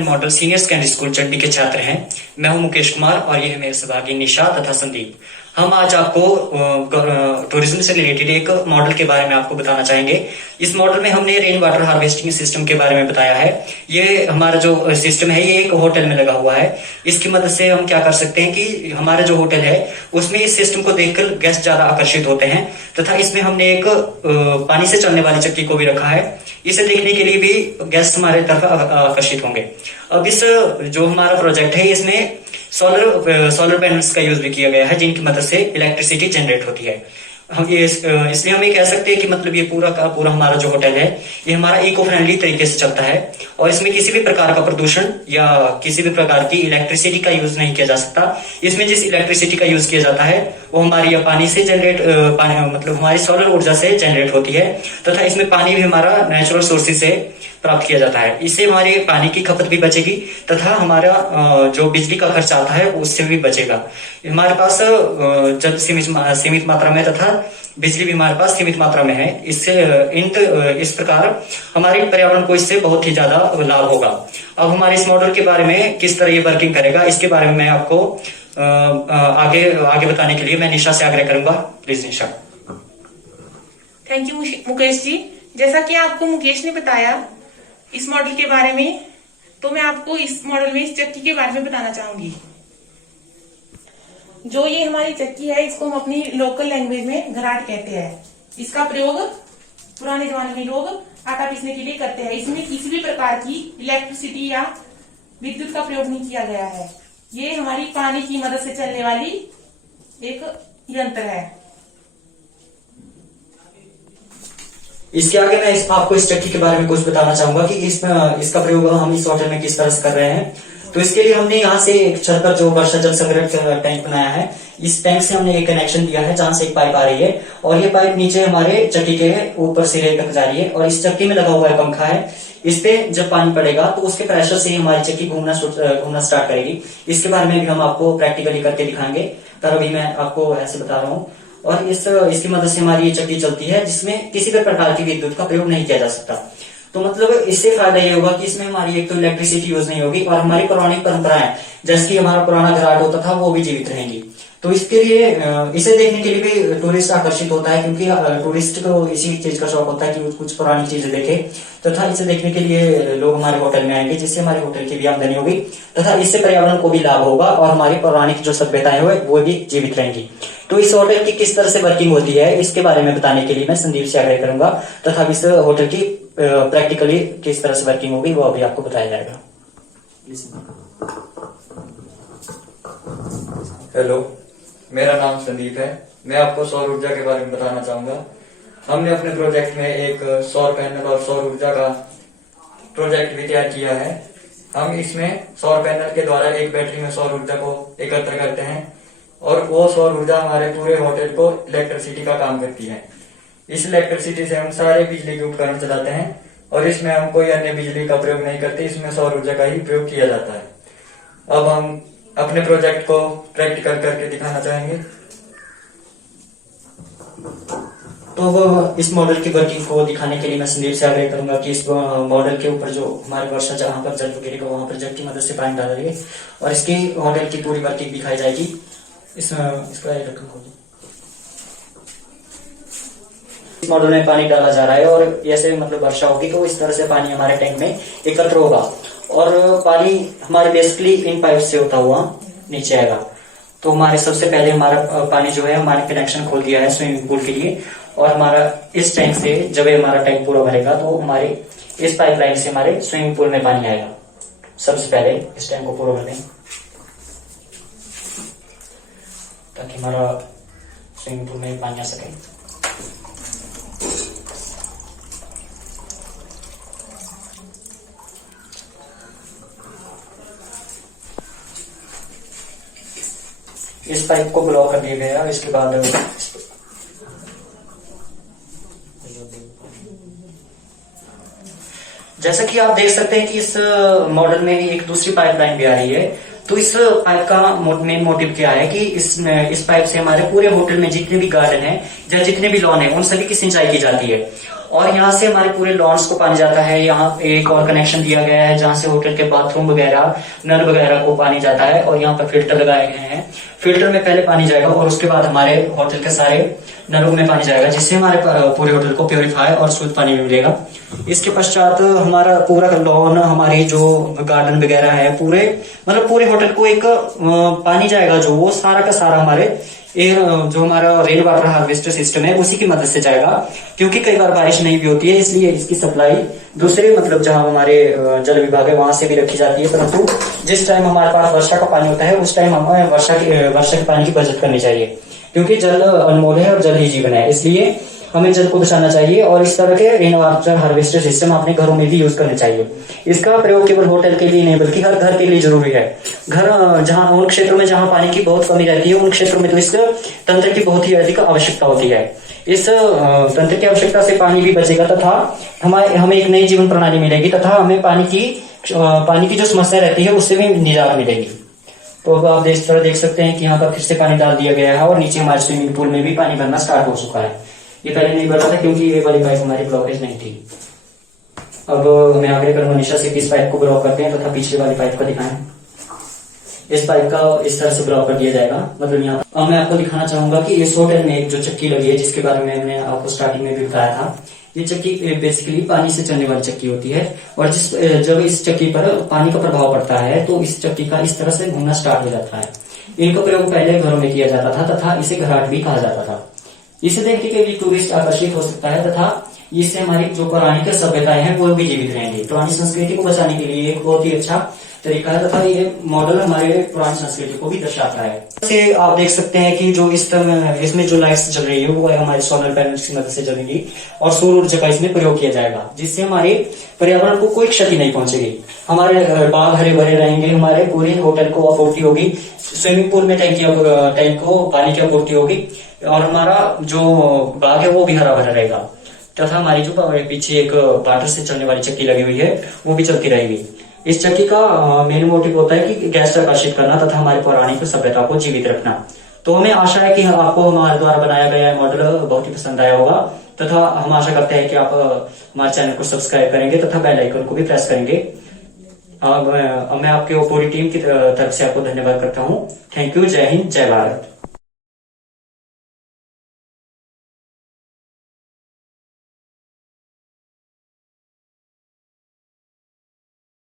Government model senior secondary school Chandi के छात्र हैं। मैं हूं मुकेश कुमार और ये है मेरे सहयोगी निशा तथा संदीप। हम आज आपको टूरिज्म से रिलेटेड एक मॉडल के बारे में आपको बताना चाहेंगे। इस मॉडल में हमने रेन वाटर हार्वेस्टिंग सिस्टम के बारे में बताया है। ये हमारा जो सिस्टम है ये एक होटल में लगा हुआ है। इसकी मदद से हम क्या कर सकते हैं कि हमारा जो होटल है उसमें इस सिस्टम को देखकर गेस्ट ज्यादा आकर्षित होते हैं तथा इसमें हमने एक पानी से चलने वाली चक्की को भी रखा है। इसे देखने के लिए भी गेस्ट हमारे तरफ आकर्षित होंगे। अब इस जो हमारा प्रोजेक्ट है इसमें सोलर पैनल्स का यूज भी किया गया है जिनकी मदद से इलेक्ट्रिसिटी जनरेट होती है। हम ये इसलिए हम ये कह सकते हैं कि मतलब ये पूरा का पूरा हमारा जो होटल है ये हमारा इको फ्रेंडली तरीके से चलता है और इसमें किसी भी प्रकार का प्रदूषण या किसी भी प्रकार की इलेक्ट्रिसिटी का यूज नहीं किया जा सकता। इसमें जिस इलेक्ट्रिसिटी का यूज किया जाता है वो हमारी पानी से जनरेट मतलब हमारी सोलर ऊर्जा से जनरेट होती है तथा इसमें पानी भी हमारा नेचुरल सोर्सेज से प्राप्त किया जाता है। इससे हमारे पानी की खपत भी बचेगी तथा हमारा जो बिजली का खर्च आता है उससे भी बचेगा। हमारे पास जल सीमित मात्रा में तथा बिजली भी हमारे पास सीमित मात्रा में है। इससे इस प्रकार हमारे पर्यावरण को इससे बहुत ही ज्यादा लाभ होगा। अब हमारे इस मॉडल के बारे में किस तरह ये वर्किंग करेगा इसके बारे में मैं आपको आगे बताने के लिए मैं निशा से आग्रह करूंगा। Please Nisha. Thank you Mukesh ji. जैसा कि आपको मुकेश ने बताया इस मॉडल के बारे में, तो मैं आपको इस मॉडल में इस चक्की के बारे में बताना चाहूंगी। जो ये हमारी चक्की है इसको हम अपनी लोकल लैंग्वेज में घराट कहते हैं। इसका प्रयोग पुराने जमाने में लोग आटा पीसने के लिए करते हैं। इसमें किसी भी प्रकार की इलेक्ट्रिसिटी या विद्युत का प्रयोग नहीं किया गया है। ये हमारी पानी की मदद से चलने वाली एक यंत्र है। इसके आगे मैं आपको इस चक्की के बारे में कुछ बताना चाहूंगा कि इसका प्रयोग हम इस होटल में किस तरह से कर रहे हैं। तो इसके लिए हमने यहाँ से एक छत पर जो वर्षा जल संग्रह टैंक बनाया है, इस टैंक से हमने एक कनेक्शन दिया है जहां से एक पाइप आ रही है और ये पाइप नीचे हमारे चक्की के ऊपर सिरे तक जा रही है और इस चक्की में लगा हुआ है पंखा है। इस पे जब पानी पड़ेगा तो उसके प्रेशर से हमारी चक्की घूमना स्टार्ट करेगी। इसके बारे में भी हम आपको प्रैक्टिकली करके दिखाएंगे, पर अभी मैं आपको ऐसे बता रहा हूँ। और इसकी मदद से हमारी ये चक्की चलती है जिसमें किसी भी प्रकार की विद्युत का प्रयोग नहीं किया जा सकता। तो मतलब इससे फायदा ये होगा कि इसमें हमारी एक तो इलेक्ट्रिसिटी यूज नहीं होगी और हमारी पौराणिक परंपराएं जैसे कि हमारा पुराना घराट होता था वो भी जीवित रहेंगी। तो इसके लिए इसे देखने के लिए भी टूरिस्ट आकर्षित होता है क्योंकि टूरिस्ट को इसी चीज का शौक होता है कि कुछ पुरानी चीजें देखे तथा इसे देखने के लिए लोग हमारे होटल में आएंगे जिससे हमारे होटल की भी आमदनी होगी तथा इससे पर्यावरण को भी लाभ होगा और हमारी पौराणिक जो सभ्यताएं हुए वो भी जीवित रहेंगी। तो इस होटल की किस तरह से वर्किंग होती है इसके बारे में बताने के लिए मैं संदीप से आग्रह करूंगा तथा इस होटल की प्रैक्टिकली किस तरह से वर्किंग होगी वो अभी आपको बताया जाएगा। हेलो, मेरा नाम संदीप है। मैं आपको सौर ऊर्जा के बारे में बताना चाहूंगा। हमने अपने प्रोजेक्ट में एक सौर पैनल और सौर ऊर्जा का प्रोजेक्ट भी तैयार किया है। हम इसमें सौर पैनल के द्वारा एक बैटरी में सौर ऊर्जा को एकत्र करते हैं और वो सौर ऊर्जा हमारे पूरे होटल को इलेक्ट्रिसिटी का काम करती है। इस इलेक्ट्रिसिटी से हम सारे बिजली के उपकरण चलाते हैं और इसमें हम कोई अन्य बिजली का प्रयोग नहीं करते। इसमें सौर ऊर्जा का ही प्रयोग किया जाता है। अब हम अपने प्रोजेक्ट को प्रैक्टिकल करके दिखाना चाहेंगे। तो वो इस मॉडल की वर्किंग को दिखाने के लिए मैं संदीप से आग्रह करूंगा कि इस मॉडल के ऊपर जो हमारे वर्षा जहां पर जल गिरेगा वहां पर जल की मदद से पानी डाला जाएगा और इसकी होटल की पूरी वर्किंग दिखाई जाएगी। इसका एक ढक्कन खोल दो। इस मॉडल में पानी डाला जा रहा है और ऐसे मतलब वर्षा होगी तो इस तरह से पानी हमारे टैंक में एकत्र होगा और पानी हमारे बेसिकली इन पाइप से होता हुआ नीचे आएगा। तो हमारे सबसे पहले हमारा पानी जो है हमारे कनेक्शन खोल दिया है स्विमिंग पूल के लिए और हमारा इस टैंक से जब हमारा टैंक पूरा भरेगा तो हमारे इस पाइपलाइन से हमारे स्विमिंग पूल में पानी आएगा। सबसे पहले इस टैंक को पूरा भर दें ताकि हमारा स्विमिंग पूल में पानी आ सके। इस पाइप को ब्लॉक कर दिया गया। इसके बाद जैसा कि आप देख सकते हैं कि इस मॉडल में एक दूसरी पाइपलाइन भी आ रही है। तो इस पाइप का मेन मोटिव क्या है कि इस पाइप से हमारे पूरे होटल में जितने भी गार्डन है या जितने भी लॉन है उन सभी की सिंचाई की जाती है और यहाँ से हमारे पूरे लॉन्स को पानी जाता है। यहाँ एक और कनेक्शन दिया गया है जहाँ से होटल के बाथरूम वगैरह, नल वगैरह को पानी जाता है। और यहाँ पर फिल्टर लगाए गए हैं। फिल्टर में पहले पानी जाएगा और उसके बाद हमारे होटल के सारे नलों में पानी जाएगा, जिससे हमारे पूरे होटल को प्योरीफाई और शुद्ध पानी मिलेगा। इसके पश्चात हमारा पूरा लॉन, हमारी जो गार्डन वगैरह है, पूरे मतलब पूरे होटल को एक पानी जाएगा जो वो सारा का सारा हमारे जो हमारा रेन वाटर हार्वेस्टर सिस्टम है उसी की मदद से जाएगा। क्योंकि कई बार बारिश नहीं भी होती है, इसलिए इसकी सप्लाई दूसरे मतलब जहां हमारे जल विभाग है वहां से भी रखी जाती है। परंतु जिस टाइम हमारे पास वर्षा का पानी होता है उस टाइम हमें वर्षा के पानी की बचत करनी चाहिए, क्योंकि जल अनमोल है और जल ही जीवन है। इसलिए हमें जल को बचाना चाहिए और इस तरह के रेन वाटर हार्वेस्टर सिस्टम अपने घरों में भी यूज करने चाहिए। इसका प्रयोग केवल होटल के लिए नहीं बल्कि हर घर के लिए जरूरी है। घर जहां उन क्षेत्रों में जहां पानी की बहुत कमी रहती है उन क्षेत्रों में तो इस तंत्र की बहुत ही अधिक आवश्यकता होती है। इस तंत्र की आवश्यकता से पानी भी बचेगा तथा हमें एक नई जीवन प्रणाली मिलेगी तथा हमें पानी की जो समस्या रहती है उससे भी निजात मिलेगी। तो अब आप इस तरह देख सकते हैं कि यहाँ पर फिर से पानी डाल दिया गया है और नीचे हमारे स्विमिंग पूल में भी पानी भरना स्टार्ट हो चुका है। ये पहले नहीं भरा था क्योंकि ये वाली पाइप हमारी ब्लॉकेज नहीं थी। अब मैं आगे करूंगा निशा से इस पाइप को ब्लॉक करते हैं तथा पिछले वाली पाइप को दिखाएं। इस पाइप का इस तरह से ब्लॉक कर दिया जाएगा। मतलब यहाँ अब मैं आपको दिखाना चाहूंगा कि इस होटल में एक जो चक्की लगी है जिसके बारे में मैंने आपको स्टार्टिंग में भी बताया था, ये चक्की बेसिकली पानी से चलने वाली चक्की होती है। और जब इस चक्की पर पानी का प्रभाव पड़ता है तो इस चक्की का इस तरह से घूमना स्टार्ट हो जाता है। इनका प्रयोग पहले घरों में किया जाता था तथा इसे घराट भी कहा जाता था। इसे देखने के लिए टूरिस्ट आकर्षित हो सकता है तथा इससे हमारी जो पौराणिक सभ्यताएं हैं वो भी जीवित रहेंगी। पुरानी संस्कृति को बचाने के लिए एक बहुत ही अच्छा तरीका है तथा ये मॉडल हमारे पुरानी संस्कृति को भी दर्शाता है। से आप देख सकते हैं कि जो इसमें जो लाइट्स चल रही है वो हमारे सोलर पैनल्स की मदद से जलेंगी और सौर ऊर्जा का इसमें प्रयोग किया जाएगा, जिससे हमारे पर्यावरण को कोई क्षति नहीं पहुंचेगी। हमारे बाग हरे भरे रहेंगे, हमारे पूरे होटल को आपूर्ति होगी, स्विमिंग पूल में टैंक को पानी की आपूर्ति होगी और हमारा जो बाग है वो भी हरा भरा रहेगा तथा हमारी जो पीछे एक वाटर से चलने वाली चक्की लगी हुई है वो भी चलती रहेगी। इस चक्की का मेन मोटिव होता है कि गैस आकर्षित करना तथा हमारी पौराणिक सभ्यता को जीवित रखना। तो हमें आशा है कि आपको हमारे द्वारा बनाया गया मॉडल बहुत ही पसंद आया होगा तथा हम आशा करते हैं कि आप हमारे चैनल को सब्सक्राइब करेंगे तथा बेल आइकन को भी प्रेस करेंगे। मैं आपके पूरी टीम की तरफ से आपको धन्यवाद करता हूँ। Thank you. जय हिंद, जय भारत।